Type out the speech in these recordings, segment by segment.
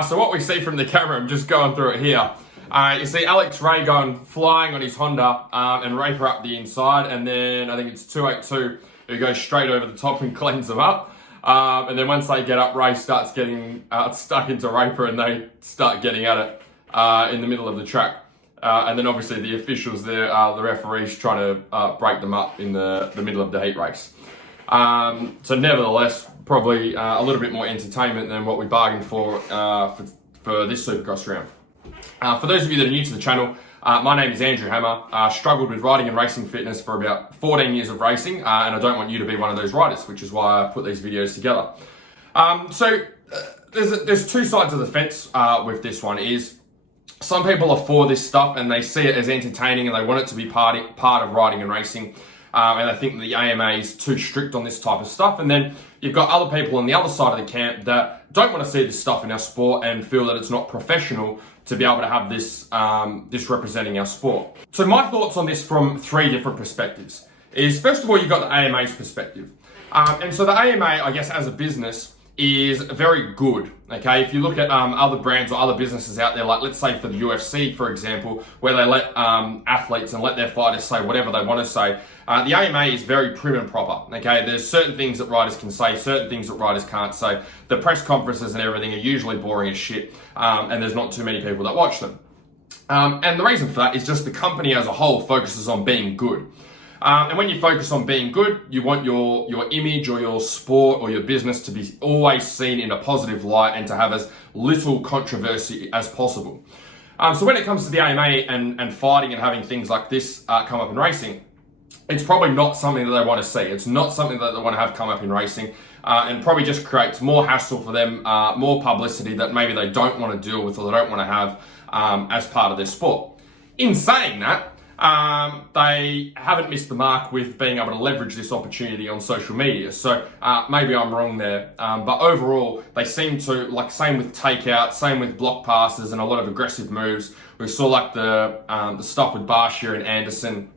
So what we see from the camera, I'm just going through it here. You see Alex Ray going flying on his Honda and Raper up the inside, and then I think it's 282 who goes straight over the top and cleans them up. And then once they get up, Ray starts getting stuck into Raper and they start getting at it in the middle of the track. And then obviously the officials there, the referees, trying to break them up in the middle of the heat race. So nevertheless, probably a little bit more entertainment than what we bargained for this Supercross round. For those of you that are new to the channel, my name is Andrew Hammer. Struggled with riding and racing fitness for about 14 years of racing, and I don't want you to be one of those riders, which is why I put these videos together. There's two sides of the fence with this one. Is some people are for this stuff and they see it as entertaining and they want it to be part of riding and racing. And I think the AMA is too strict on this type of stuff. And then you've got other people on the other side of the camp that don't want to see this stuff in our sport and feel that it's not professional to be able to have this representing our sport. So my thoughts on this from three different perspectives is, first of all, you've got the AMA's perspective. And so the AMA, I guess, as a business is very good, okay? If you look at other brands or other businesses out there, like let's say for the UFC, for example, where they let athletes and let their fighters say whatever they want to say, the AMA is very prim and proper, okay? There's certain things that riders can say, certain things that riders can't say. The press conferences and everything are usually boring as shit, and there's not too many people that watch them. And the reason for that is just the company as a whole focuses on being good. And when you focus on being good, you want your image or your sport or your business to be always seen in a positive light and to have as little controversy as possible. So when it comes to the AMA and fighting and having things like this come up in racing, it's probably not something that they want to see. It's not something that they want to have come up in racing, and probably just creates more hassle for them, more publicity that maybe they don't want to deal with or they don't want to have as part of their sport. In saying that, they haven't missed the mark with being able to leverage this opportunity on social media. So maybe I'm wrong there. But overall, they seem to, like, same with takeout, same with block passes and a lot of aggressive moves. We saw like the stuff with Barcia and Anderson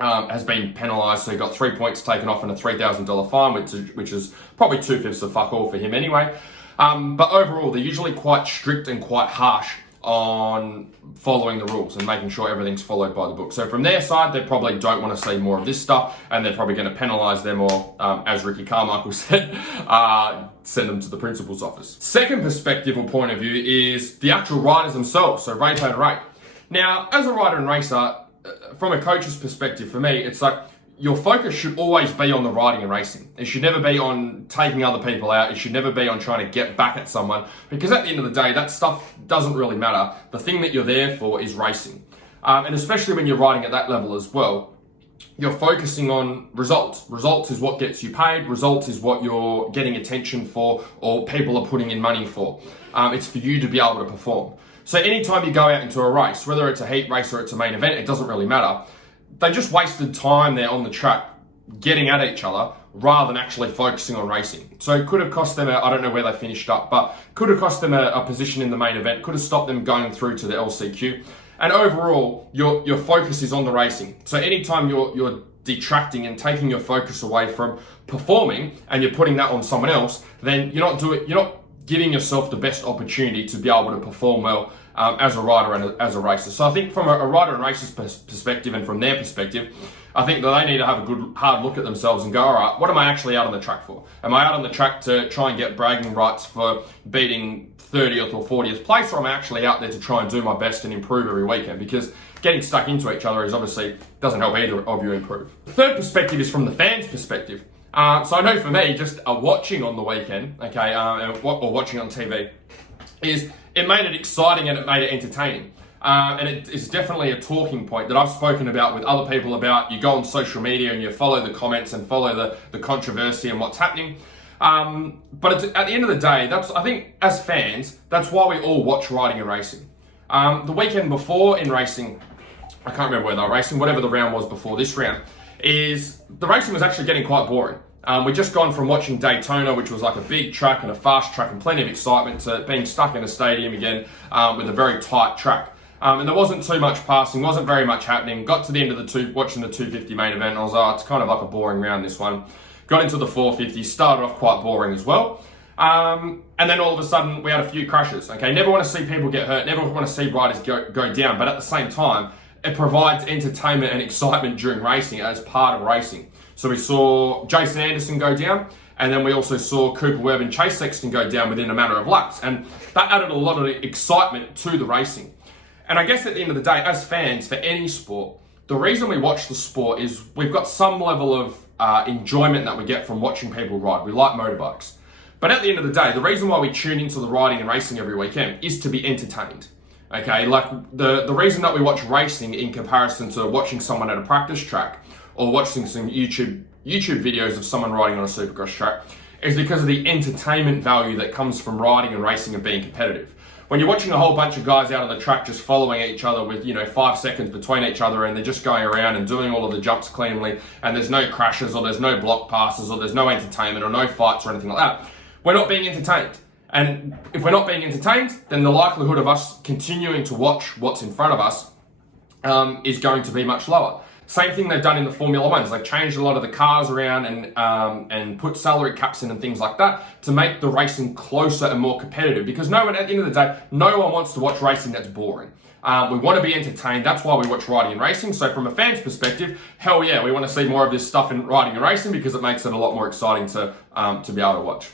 has been penalised. So he got 3 points taken off and a $3,000 fine, which is probably 2/5 of fuck all for him anyway. But overall, they're usually quite strict and quite harsh on following the rules and making sure everything's followed by the book. So from their side, they probably don't want to see more of this stuff, and they're probably going to penalise them or, as Ricky Carmichael said, send them to the principal's office. Second perspective or point of view is the actual riders themselves, so Raper and Ray. Now, as a rider and racer, from a coach's perspective, for me, it's like your focus should always be on the riding and racing. It should never be on taking other people out. It should never be on trying to get back at someone, because at the end of the day, that stuff doesn't really matter. The thing that you're there for is racing. And especially when you're riding at that level as well, you're focusing on results. Results is what gets you paid. Results is what you're getting attention for or people are putting in money for. It's for you to be able to perform. So anytime you go out into a race, whether it's a heat race or it's a main event, it doesn't really matter. They just wasted time there on the track getting at each other rather than actually focusing on racing. So it could have cost them, I don't know where they finished up, but could have cost them a position in the main event, could have stopped them going through to the LCQ. And overall, your focus is on the racing. So anytime you're detracting and taking your focus away from performing and you're putting that on someone else, then you're not giving yourself the best opportunity to be able to perform well as a rider and as a racer. So I think from a rider and racer's perspective and from their perspective, I think that they need to have a good hard look at themselves and go, all right, what am I actually out on the track for? Am I out on the track to try and get bragging rights for beating 30th or 40th place, or am I actually out there to try and do my best and improve every weekend? Because getting stuck into each other is obviously doesn't help either of you improve. The third perspective is from the fans' perspective. So I know for me, just watching on the weekend, okay, or watching on TV, is it made it exciting and it made it entertaining. And it is definitely a talking point that I've spoken about with other people about. You go on social media and you follow the comments and follow the controversy and what's happening. But at the end of the day, I think as fans, that's why we all watch riding and racing. The weekend before in racing, I can't remember where they were racing, whatever the round was before this round, is the racing was actually getting quite boring. We'd just gone from watching Daytona, which was like a big track and a fast track and plenty of excitement, to being stuck in a stadium again with a very tight track. And there wasn't too much passing, wasn't very much happening. Got to the end of watching the 250 main event, and I was like, it's kind of like a boring round, this one. Got into the 450, started off quite boring as well. And then all of a sudden, we had a few crashes. Okay, never want to see people get hurt, never want to see riders go down, but at the same time, it provides entertainment and excitement during racing as part of racing. So we saw Jason Anderson go down, and then we also saw Cooper Webb and Chase Sexton go down within a matter of laps. And that added a lot of excitement to the racing. And I guess at the end of the day, as fans for any sport, the reason we watch the sport is we've got some level of enjoyment that we get from watching people ride. We like motorbikes. But at the end of the day, the reason why we tune into the riding and racing every weekend is to be entertained. Okay, like the reason that we watch racing in comparison to watching someone at a practice track or watching some YouTube videos of someone riding on a supercross track is because of the entertainment value that comes from riding and racing and being competitive. When you're watching a whole bunch of guys out on the track just following each other with, 5 seconds between each other, and they're just going around and doing all of the jumps cleanly, and there's no crashes or there's no block passes or there's no entertainment or no fights or anything like that, we're not being entertained. And if we're not being entertained, then the likelihood of us continuing to watch what's in front of us is going to be much lower. Same thing they've done in the Formula Ones. They've changed a lot of the cars around and put salary caps in and things like that to make the racing closer and more competitive. Because no one, at the end of the day, no one wants to watch racing that's boring. We want to be entertained. That's why we watch riding and racing. So from a fan's perspective, hell yeah, we want to see more of this stuff in riding and racing because it makes it a lot more exciting to be able to watch.